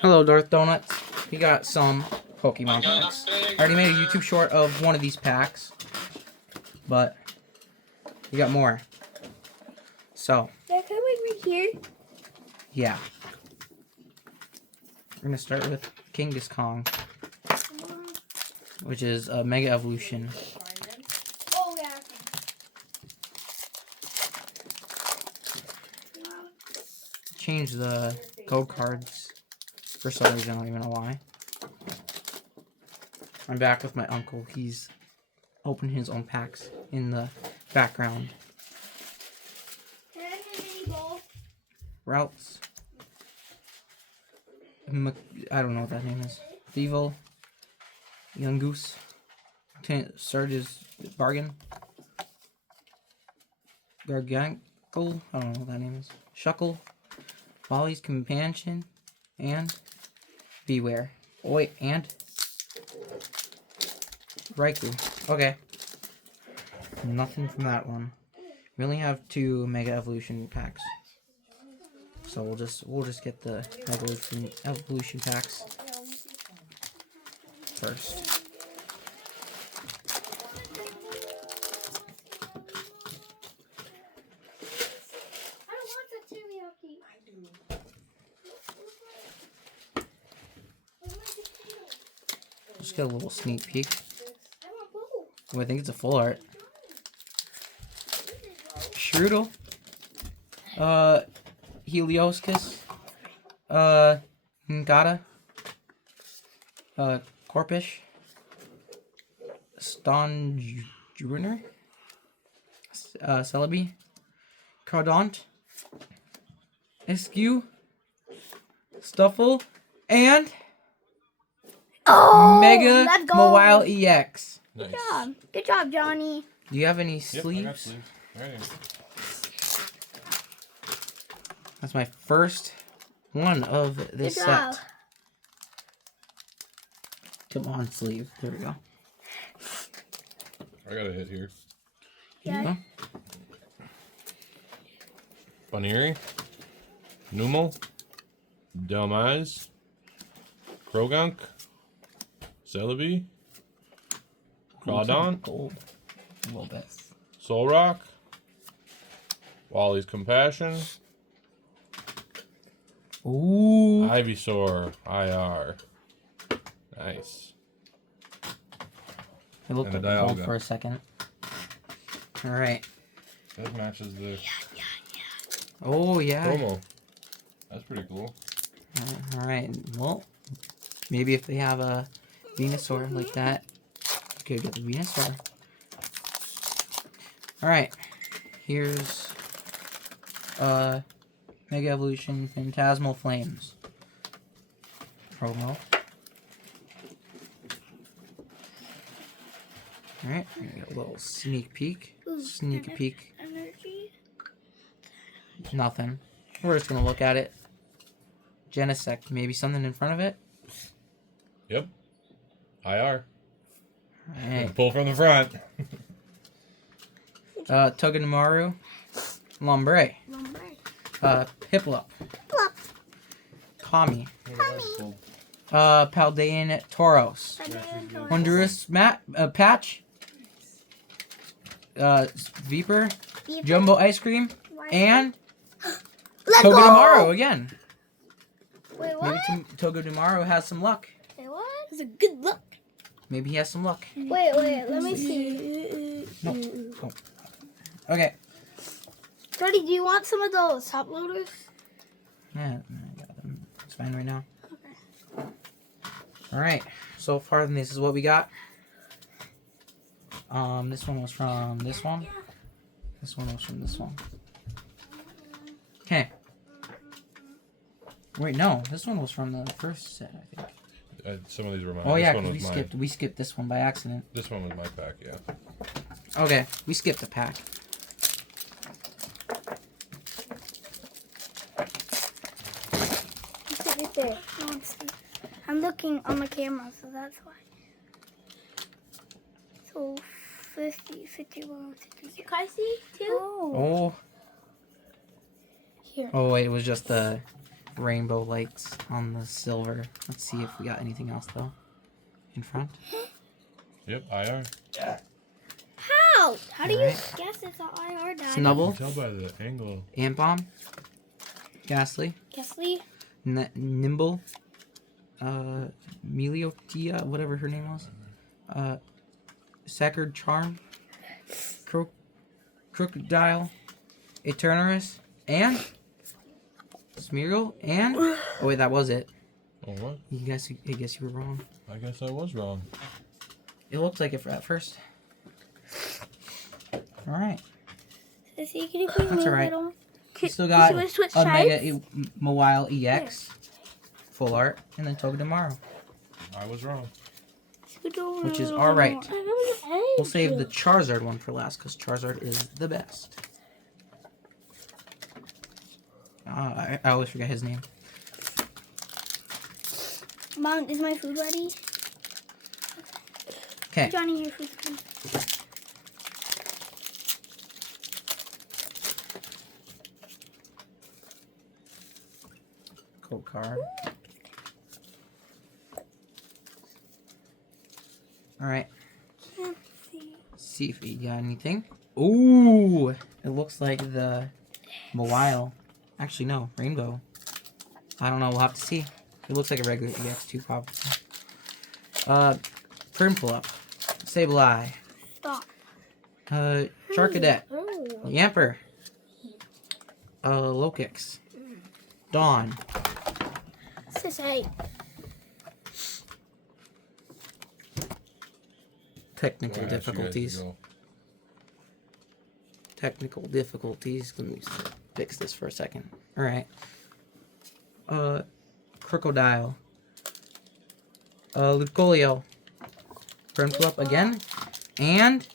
Hello, Darth Donuts. We got some Pokemon packs. I already made a YouTube short of one of these packs, but we got more. So, Yeah, can I wait right here? yeah. We're gonna start with Genghis Kong, which is a Mega Evolution. Oh, yeah. Change the code cards for some reason, I don't even know why. I'm back with my uncle. He's opened his own packs in the background. Can I have a mini bowl? Routes. I don't know what that name is. Thievel. Young Goose. Surge's Bargain. Gargankle. I don't know what that name is. Shuckle. Wally's Companion. And Beware. Oh, wait, and Raikou. Okay. Nothing from that one. We only have 2 Mega Evolution packs. So we'll just get the evolution packs first. I don't want the teriyaki. I do. Just get a little sneak peek. I want both. Oh, I think it's a full art. Strudel. Helioscus. Ngata. Corpish. Stonjurner. Celebi. Cardont. Eskew. Stuffle. And Oh, Mega let's go. Mawile EX. Nice. Good job. Good job, Johnny. Do you have any Yep, I got sleeves? sleeves. Right here. That's my first one of this Good job. set. Come on, sleeve. There we go. I got a hit here. Yeah. Bunnery. Numel. Delmize. Krogunk. Celebi. Crawdon. Gold. A little bit. Solrock. Wally's Compassion. Ooh. Ivysaur. IR. Nice. It looked And like a gold Dialga. for a second. Alright. That matches the Oh, yeah. promo. That's pretty cool. Alright. Well, maybe if they have a Venusaur like that, you could get the Venusaur. Alright. Here's Mega Evolution Phantasmal Flames promo. Alright, we got a little sneak peek. Ooh, Sneaky peek. Energy. Nothing. We're just gonna look at it. Genesect, maybe something in front of it. Yep. IR. Alright. Pull from the front. Togedemaru. Lombre. Piplup. Plop. Kami. Paldean Tauros. Honduras Patch. Viper. Jumbo Ice Cream. And Let Togedemaru go. again. Wait, what? Maybe Togedemaru has some luck. Wait, what? It's a good look. Maybe he has some luck. Wait, let me see. No. Oh. Okay. Jody, do you want some of those top loaders? Yeah, I got them. It's fine right now. Okay. Alright. So far, this is what we got. This one was from this one. This one was from this one. Okay. Wait, no. This one was from the first set, I think. Some of these were mine. Oh yeah, This one because was mine. we skipped this one by accident. This one was my pack, yeah. Okay, we skipped a pack. Right there. I want to see. I'm looking on the camera, so that's why. So 50, 51, 52. Can I see too? Oh. Here. Oh wait, it was just the rainbow lights on the silver. Let's see if we got anything else though. In front. Yep, IR. How? How do you Alright. guess it's an IR, Daddy? Snubble, Tell by the angle. Ant Bomb, Ghastly, Kesley? Nimble, Meliotia, whatever her name was, Sacred Charm, Crocodile, Eternaris, and Smeargle, and oh wait, that was it. Oh, what? I guess you were wrong. I guess I was wrong. It looked like it at first. All right, Sissy, can you please That's move alright. it on? we still got Should we switch a sides? Mega Mawile EX, full art, and then Togedemaru. I was wrong. Which is alright. We'll save the Charizard one for last because Charizard is the best. I always forget his name. Mom, is my food ready? Okay. Johnny, your food's ready. Code card. Alright. Can't see. See if we got anything. Ooh! It looks like the Mawile. Actually, no. Rainbow. I don't know. We'll have to see. It looks like a regular EX2 probably. Primflop. Sableye. Stop. Charcadet. Oh. Yamper. Lokix. Dawn. Sissy. Technical Go ahead, you guys difficulties. go. Technical difficulties. Let me fix this for a second. Alright. Crocodile. Lucario. Primflop again. And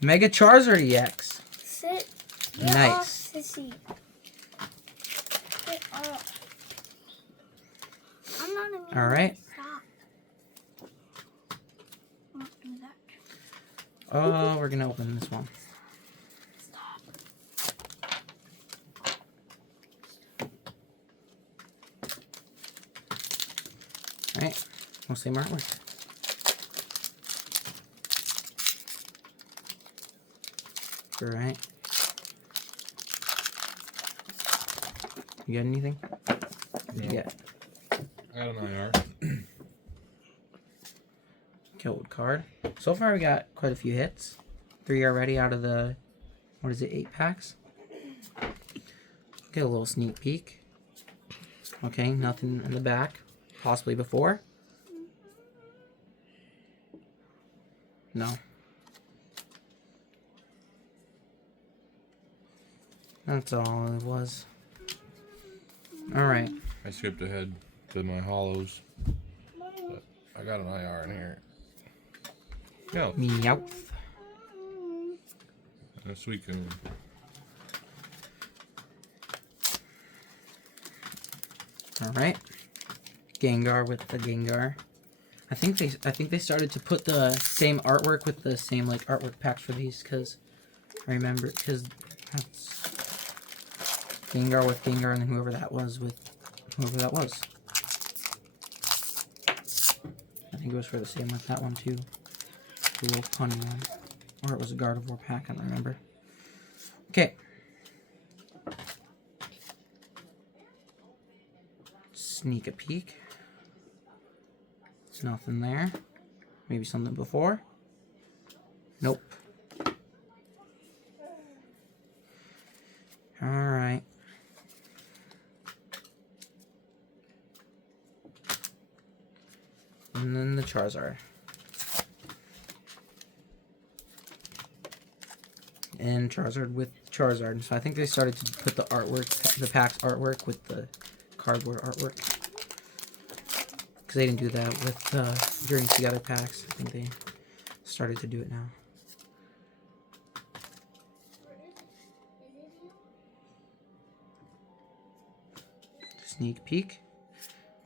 Mega Charizard EX. Sit. Get Nice. off, Sissy. Get off. I'm not immune. Alright. Stop. Don't do that. We're gonna open this one. Stop. Alright. We'll see my artwork. Alright. You got anything? What'd you No. get? I got an IR. Code card. So far we got quite a few hits. 3 already out of the, what is it, 8 packs? Get a little sneak peek. Okay, nothing in the back. Possibly before. No. That's all it was. Alright. I skipped ahead to my hollows. But I got an IR in here. No, Meowth. and a Suicune. Alright. Gengar with the Gengar. I think they started to put the same artwork with the same like artwork packs for these because I remember because that's Gengar with Gengar and then whoever that was with whoever that was. I think it was for the same with that one too. The little punny one. Or it was a Gardevoir pack, I don't remember. Okay. Sneak a peek. There's nothing there. Maybe something before. Nope. Alright. And then the Charizard. And Charizard with Charizard. So I think they started to put the artwork, the pack's artwork with the cardboard artwork. Because they didn't do that with during the other packs. I think they started to do it now. Sneak peek.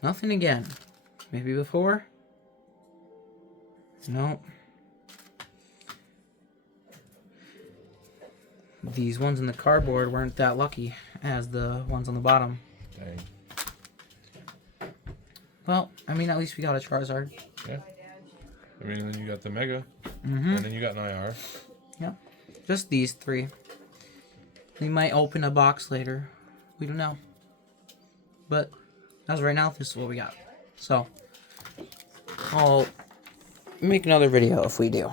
Nothing again. Maybe before? Nope. These ones in the cardboard weren't that lucky as the ones on the bottom. Dang. Well, I mean, at least we got a Charizard. Yeah. I mean, and then you got the Mega. Mm-hmm. And then you got an IR. Just these 3. We might open a box later. We don't know. But as of right now, this is what we got. So, I'll make another video if we do.